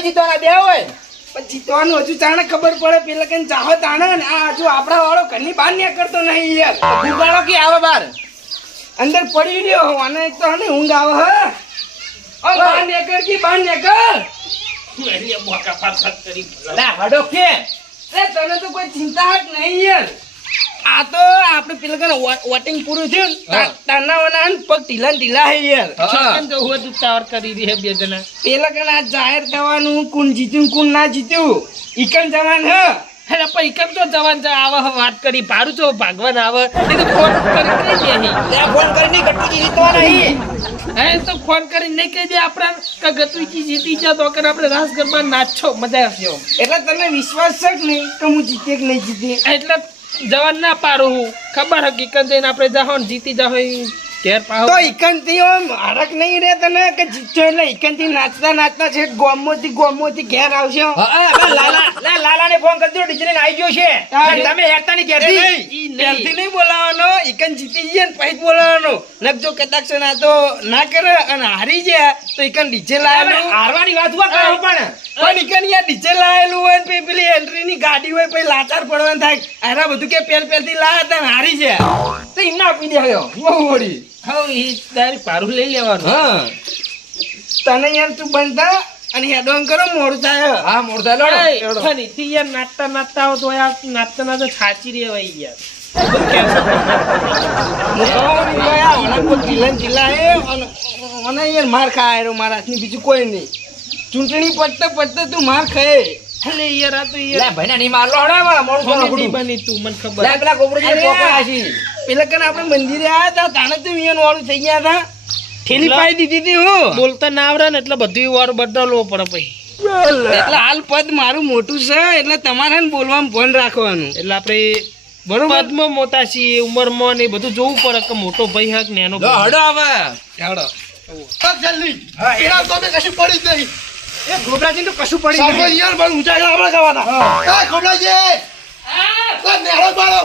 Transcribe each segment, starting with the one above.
તો જીતવાના બે હોય પણ જીતવાનું હજુ તાણે ખબર પડે પેલા કઈ ચાહો તાણે ને આ હજુ આપણા વાળો ઘરની બહાર નીકળતો નહીં યાર ગુગાડો કે આવે બાર અંદર પડી રહ્યો અને એક તો હને ઊંઘ આવે હે ઓ બહાર નીકળ કે બહાર નીકળ એની મોકા ફાટ કરી લા હડો કે એ તને તો કોઈ ચિંતા જ નહીં યાર આ તો આપણે પેલા કને વોટિંગ પૂરું થયું ને તાના વના પગ ઢીલા ને ઢીલા હે યાર કેમ તો હું ઉતાવળ કરી રહી હે બે જણા પેલા કને આ જાહેર કરવાનું કોણ જીત્યું કોણ ના જીત્યું ઈકન જવાન હે અરે પણ કેમ તો જવાન આવે વાત કરી પારું છો ભાગવાન આવે એ તો ફોન કરી કહી દે લે ફોન કરીને ગટુજી જીતવાના નહીં હે તો ફોન કરી નહીં કહી દે આપણા કે ગતુજી જીતી જા તો કે આપણે રાસ ગરબા નાચો મજા આવશે એટલે તને વિશ્વાસ છે કે નહીં કે હું જીતે કે નહીં જીતે એટલે જવાન ના પાડું હું ખબર હકીકત જઈને આપણે જાહો ને જીતી જાહો ઘેર પાહો તો ઈકન થી હરક નહીં રે તને કે જીત્યો એટલે ઈકન થી નાચતા નાચતા છે ગોમોથી ઘેર આવશે લાલાને ફોન કરજો ડીજે ને આવી ગયો છે તમે હેરતા ની ઘેર નહીં પહેલથી નહીં બોલાવાનો ઈકન જીતી જઈએ ને પછી બોલાવાનો નક જો કદાચ છે ના તો ના કરે અને હારી જાય તો ઈકન ડીજે લાયેલું હારવાની વાત હુઆ કરો પણ ઈકન યાર ડીજે લાયેલું હોય ને પેલી એન્ટ્રી ની ગાડી હોય પછી લાચાર પડવાનું થાય આરા બધું કે પહેલથી લાયા હતા ને હારી જાય તો એમને આપી દેવાયો બહુ વળી હા એ તારી પારું લઈ લેવાનું હા તને યાર તું બનતા અને હેડોન કરો મોડું થાય હા મોરતા લોડો ફરીથી યાર નાચતા નાચતા આવો તો યાર નાચતા નાચતા છાચી રેવાય યાર માર ખાય મારા હાથની બીજું કોઈ નહીં ચૂંટણી પડતા તું માર ખાય એટલે યાર આ તો લે યાર ભાઈના ની મારલો હડાવા મોડું કોમેડી થોડું બની તું મને ખબર લે પેલા કોપડી જે પોકો આશી પેલા કને આપણે મંદિરે આવ્યા હતા તાણે તો વિયન વાળું થઈ ગયા હતા ઠેલી પાઈ દીધી હતી હું બોલતા ના આવડે ને એટલે બધું વાર બદલવો પડે પછી એટલે હાલ પદ મારું મોટું છે એટલે તમારે ને બોલવામાં ફોન રાખવાનું એટલે આપણે બરોબર પદમાં મોટા છીએ ઉંમરમાં ને એ બધું જોવું પડે કે મોટો ભાઈ હક ને એનો લો હડો હવે હેડો જલ્દી પેલા તો અમે કશું પડી જ નહીં એ ગોબરાજી તો કશું પડી સામે નહીં યાર બળ ઊંચા આપણે ખાવાના એ ખોબલાજી તો નેળો બાળો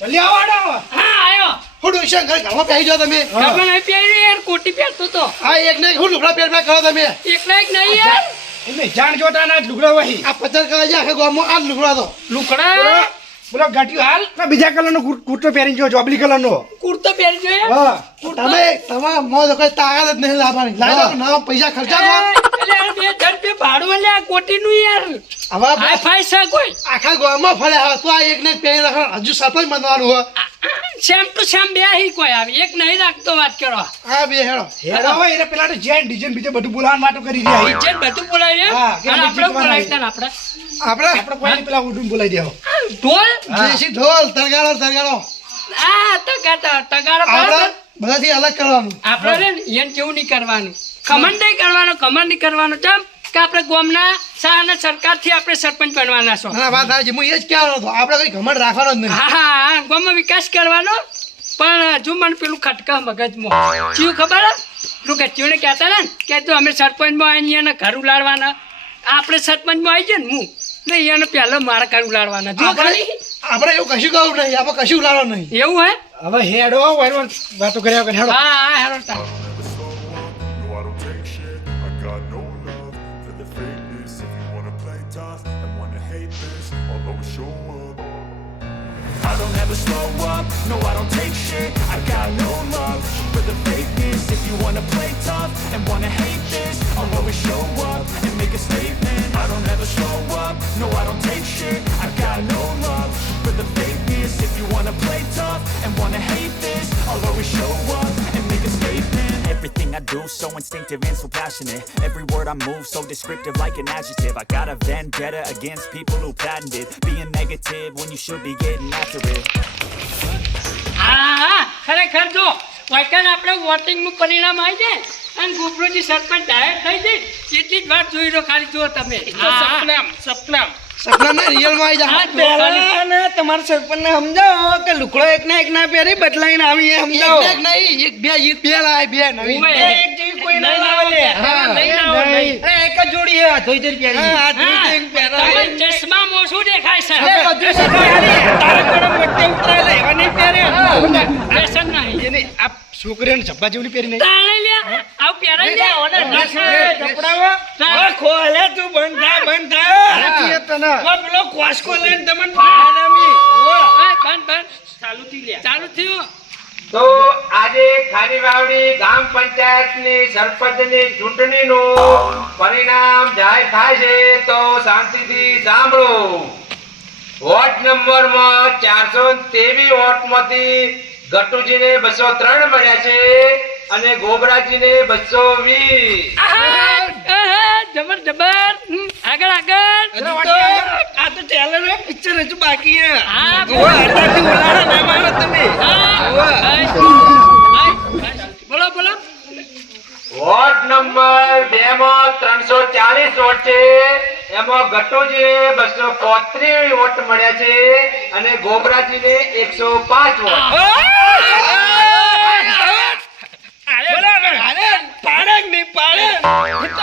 જલ્દી આવો હડો હા આયો હુડું છે ઘર ઘરમાં બેસી જાઓ તમે તમે નહીં પહેરી યાર કોટી પહેરતો તો આ એક ને હું લુગડા પહેર કરો તમે એકલા એક નહીં યાર એમને જાણ જોતા ના લુગડા વહી આ 50 કલા જે આખા ગામમાં આ લુગડા તો લુકડા બોલો ગાંઠિયો હાલ ના બીજા કલરનો કુર્તો પહેરીને જો જોબલી કલરનો કુર્તો પહેરી જોઈએ હા તમે તમારા મોં તો કઈ તાકાત જ નહીં લાવવાની લાવો ના પૈસા ખર્ચા કરો એટલે 2000 રૂપિયા ભાડું લે કોટી નું યાર હવે હાઈ ફાઈ છે કોઈ આખા ગામમાં ફરે હવે તો આ એક ને પહેરી રાખો હજુ સરપંચ બનવાનું હોય સેમ ટુ સેમ બે હી કોઈ આવે એક નહીં રાખતો વાત કરો આ બે હેડો હેડો હોય એટલે પેલા તો જેન ડીજે બીજે બધું બોલાવવાનું માટો કરી રહ્યા જે બધું બોલાય હા, કે અને આપણે બીજું બોલાવતા ને આપણે આપણે આપણે કોઈ પેલા ઉડું બોલાવી દેવો ઢોલ જેસી ઢોલ તરગાળો આ તગાડો આપણે બધાથી અલગ કરવાનું આપણે રે ને એમ કેવું નહીં કરવાનું કમંડ નહીં કરવાનો ચમ કે આપણે ગામના શાહના સરકારથી આપણે સરપંચ બનવાના છો ના વાત સાચી હું એ જ કહેવાનો હતો આપણે કઈ ઘમંડ રાખવાનો જ નહીં હા ગામમાં વિકાસ કરવાનો પણ હજુ મને પેલું ખટકા મગજમાં શું ખબર પેલું ગચ્ચીઓને કહેતા ને કે તું અમે સરપંચમાં આવીને એને ઘર ઉલાડવાના આપણે સરપંચમાં આવી જાય ને હું ને એને પહેલો મારા ઘર ઉલાડવાના જો ખાલી આપણે એવું કશું કરવું નહીં આપણે કશું લાવવાનું નહીં એવું હે હવે હેડો વાયરવાન વાતો કર્યા વગર હેડો હા હા હેરો તા No, I don't take shit. I got no love for the fakeness. If you wanna play tough and wanna hate this, I'll always show up. I don't ever slow up. No, I don't take shit. I got no love for the fakeness. If you wanna play tough and wanna hate this, I'll always show up and make a statement. I don't ever slow up. No, I don't take shit. I got no love for the fakeness. If you wanna play tough and wanna hate this, I'll always show up and make a statement. Everything I do so instinctive and so passionate. Every word I move so descriptive like an adjective. I got a vendetta against people who patented being negative when you should be getting after it. હા ખરેખર જો વાયકાન આપણે વોટિંગનું પરિણામ આવી જાય અને ગુબરુજી સરપંચ જાહેર થઈ જાય એટલી જ વાત જોઈ લો ખાલી જો તમે સપનામ સપનામાં રિયલમાં આવી જાઓ પહેલા ને તમારા સરપંચને સમજાવો કે લુકડો એક ના પહેરી બદલાઈને આવી એ સમજાવો એક નહીં એક બે જીત બે લાય બે નવી એક જેવી કોઈ ના આવે લે હા, નહીં. એ એક જ જોડી હે ધોઈ ધોઈ પહેરી હા ધોઈ ધોઈ પહેરાય તમે ચશ્મામાં શું દેખાય છે એ બધું સગાઈ તારે પણ વચ્ચે ઉતરાયેલા એવા નહીં પહેરે ફેશન નહીં એને આ છોકરીઓને ઝબ્બા જેવડી પહેરી નહીં તાણે લ્યા આવ પહેરાઈ લે. કપડાઓ ઓ ખોલે તું બંધ થા સાચી વાત તને. ઓ પેલો કોસ્કો લઈને તમને ફાડામી ઓ ઓય, બંધ. ચાલુ થી લે ચાલુ થયું. તો આજે ખારી વાવડી ગામ પંચાયતની સરપંચની ચૂંટણીનું પરિણામ જાહેર થાય છે તો શાંતિથી સાંભળો. વોર્ડ નંબરમાં 423 વોટમાંથી ગટુજીને 203 મળ્યા છે અને ગોબરાજીને 220. આહા, જબર. આગળ. આ તો ટેલર પિક્ચર હજુ બાકી હે હા, ઓ આટાથી ઓલાડા ના મારો તમે બોલો. વોર્ડ નંબર 2 માં 340 વોટ છે. એમાં ગટુજીને 235 વોટ મળ્યા છે અને ગોબરાજીને 105 વોટ.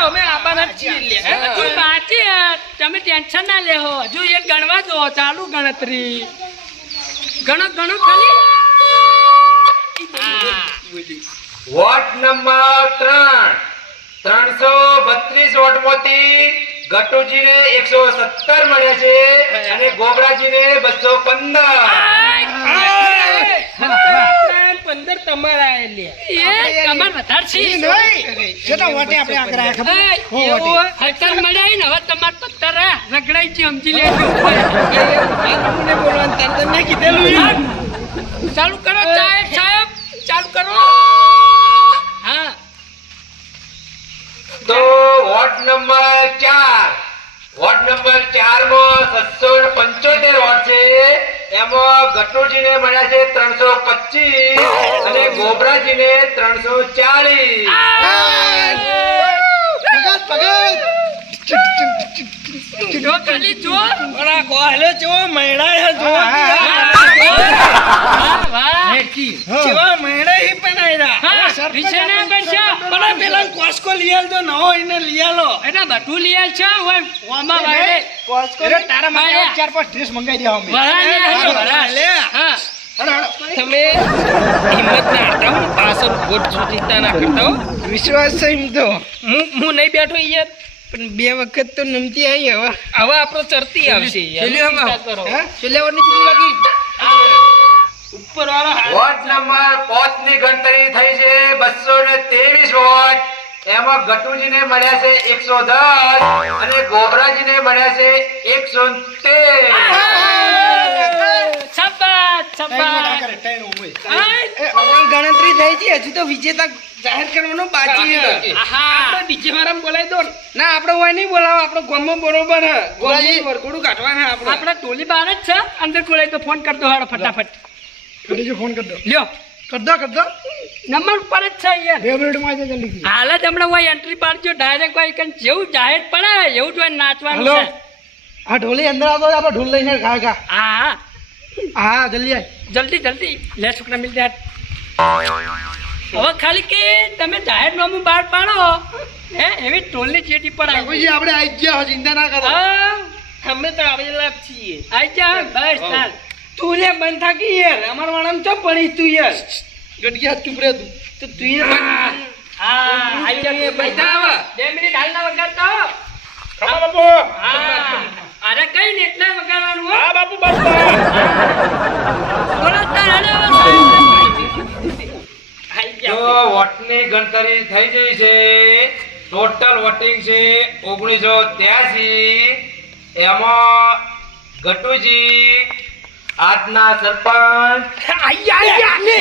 અમે આબાના જ છીએ લે હજુ બાકી હે. તમે ટેન્શન ના લેહો. હજુ એક ગણવા દો. ચાલુ ગણતરી. ગણો ખાલી. વોર્ડ નંબર 332 વોટમાંથી ગટુજીને 117 મળ્યા છે અને ગોબરાજીને 215. 15 તમારા આયા લે એ કમર વધાર છે. કેટલા વોટે આપણે આગળ આયા ખબર? એવું હતર મળ્યા ને હવે તમાર પત્તર રગડાઈ છે સમજી લેજો. મને બોલવાનું તને નહીં કીધેલું ચાલુ કરો સાહેબ ચાલુ કરો. હા તો વોર્ડ નંબર 4 માં 775 વોટ છે. એમાં ગટુજીને મળ્યા છે 325 અને ગોબરાજીને 340. જો ખાલી જો. ઓલા કોહલે જો મૈડા હે જો વાહ. કેવા મૈડા હી બનાયરા હા, વિશેના બનશો. બડા પેલા કોસ્કો લીયાલ જો નવો એને લીયાલો એના બધું લીયા છે ઓય ઓમાં વાગે અરે તારા માટે 4-5 ડ્રેસ મંગાઈ દેવા અમે. વરા લે હા તમે હિંમત ના હટાવો ને પાછળ વોટ ચૂંટતા ના કરતા હો વિશ્વાસ છે એમ તો હું નહીં બેઠો યાર પણ 2 વખત તો નમતી આવી હવે આપણો ચરતી આવશે ઉપર વાળો વોર્ડ નંબર 5 ની ગણતરી થઈ છે 223 વોટ. એમાં ગટુજીને મળ્યા છે 110 અને ગોબરાજીને મળ્યા છે 173. ગણતરી થઈ છે હજુ તો વિજેતા જાહેર કરવાનો બાકી છે આહા. આપણે બીજે વારામાં બોલાવી દો ને. ના આપણે હોય નહીં બોલાવો આપણો ગામમાં બરોબર હે ગામમાં વરઘોડું કાઢવાના આપણે આપણા ટોલી બહાર જ છે અંદર કોઈ તો ફોન કરતો હાડો ફટાફટ કરીજો ફોન કર દો. લ્યો કર દો. નંબર ઉપર જ છે યાર 2 મિનિટમાં આવી જાય જલ્દી. હાલ જ હમણાં હોય એન્ટ્રી પાડજો ડાયરેક્ટ હોય કે જેવું જાહેર પડે એવું જ હોય નાચવાનું હેલો. છે. આ ઢોલી અંદર આવતો હોય, આપણે ઢોલ લઈને ગા. હા હા જલ્દી આય. જલ્દી લે છોકરા મિલ જાય. હવે ખાલી કે તમે જાહેર નામું બહાર પાડો હે એવી ટોલની ચેટી પર આવી કોઈ આપણે આવી ગયા ચિંતા ના કરો. હા અમે તો આવેલા જ છીએ આઈ જા બસ ચાલ. તું લે બંધ થાકી યાર અમાર વાળામાં ચમ પડી તું યાર ગટકિયા ચૂપ રે તું. તો તું યાર હા આઈ જા બેઠા આવા 2 મિનિટ હાલના વગાડતા હો. ખમા બાપુ. હા અરે કઈ ને એટલે વગાડવાનું હો. હા બાપુ બસ. બોલો તાર હાલો. તો વોટની ગણતરી થઈ ગઈ છે. ટોટલ વોટિંગ છે 1983. એમાં ગટુજી આજના સરપંચ અરે શાંતિ.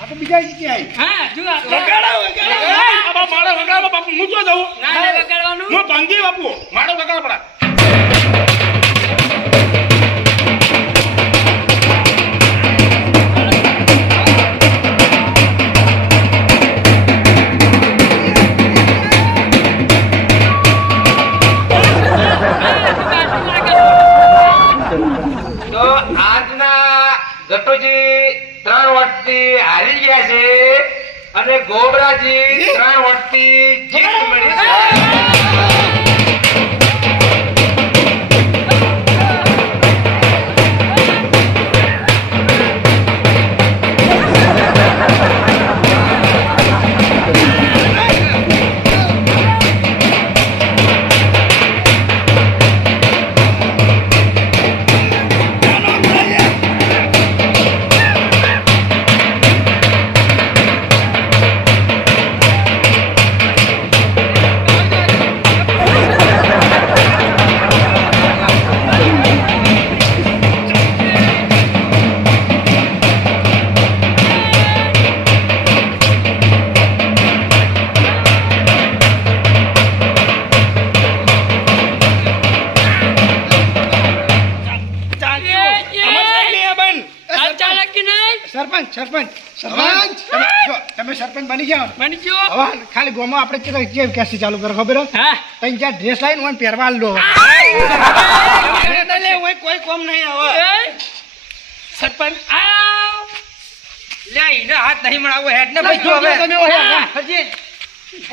આ તો બીજા જગ્યાએ આવી. હા જો આ મારો વગાડો બાપુ હું તો જઉં. ના વગાડવાનું હું ભંગી બાપુ મારો વગાડો પડા. તો આજના ગટુજી 3 વોટથી હારી ગયા છે અને ગોબરાજી 3 વોટથી જીત મળી છે. સરપંચ સરપંચ! જો, તમે સરપંચ બની જાઓ ને, બની ગયો હવે ખાલી ગોમાં આપણે કેવી કેસી ચાલુ કરો ખબર હે? હા તઈ જ્યાં ડ્રેસ લાવીને ઓને પહેરવા આલ દો કોઈ કોમ નહીં હવે એ, સરપંચ આવ લે ઈને હાથ નહીં મળાવો હેડ ને ભાઈ જો તમે હવે હોય, હા, હજી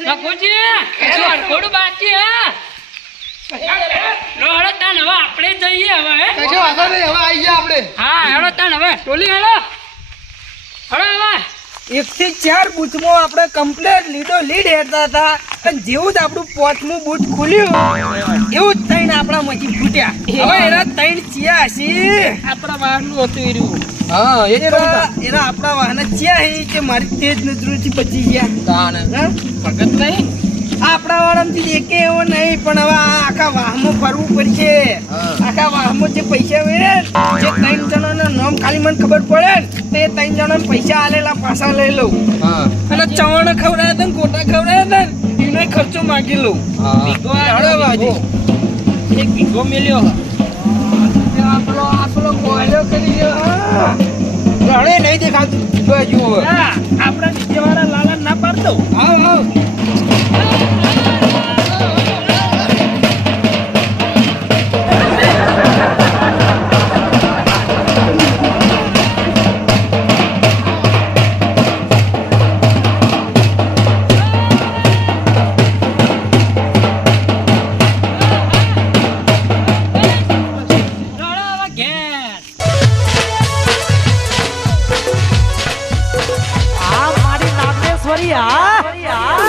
લખુજી થોડું બાકી હા રોડો તાન હવે આપણે જઈએ હવે હે? કશો વાંધો નહીં, હવે આઈ ગયા આપણે. હા હેડો તાન હવે ટોલી હેડો હેડો હવે 1 થી 4 બૂથમાં આપણે કમ્પ્લીટ લીડ હેડતા હતા અને જેવું જ આપણું પોચમું બૂથ ખુલ્યું એવું જ તઈને આપણા માંથી ફૂટ્યા હવે એના તૈણ ચિયા હશે આપણા વાહનનું હતું એર્યું હા એના આપણા વાહન ચિયા હે કે મારી તેજ નજરોથી બચી ગયા હા? ભગત નહીં આપણા વાળામાંથી એકે એવો નહીં પણ હવે આ આખા વાહમાં ફરવું પડશે આખા વાહમાં જે પૈસા વેરે જે 3 જણાના નામ ખાલી મને ખબર પડે ને તો એ 3 જણાને પૈસા આલેલા પાછા લઈ લઉં અને ચવાણા ખવડાયા હતા ને ગોટા ખવડાયા હતા ને એનો ખર્ચો માગી લઉં ભીગો હાલો બાજી. એક ભીગો મેલ્યો આપણો કોયલો કરી ગયો રણે નહીં દેખાતું જુઓ હા આપણા નીચેવાળા લાલા ના પાડતો આવ રોડો હવે ઘેર આ મારી નાગેશ્વરી આ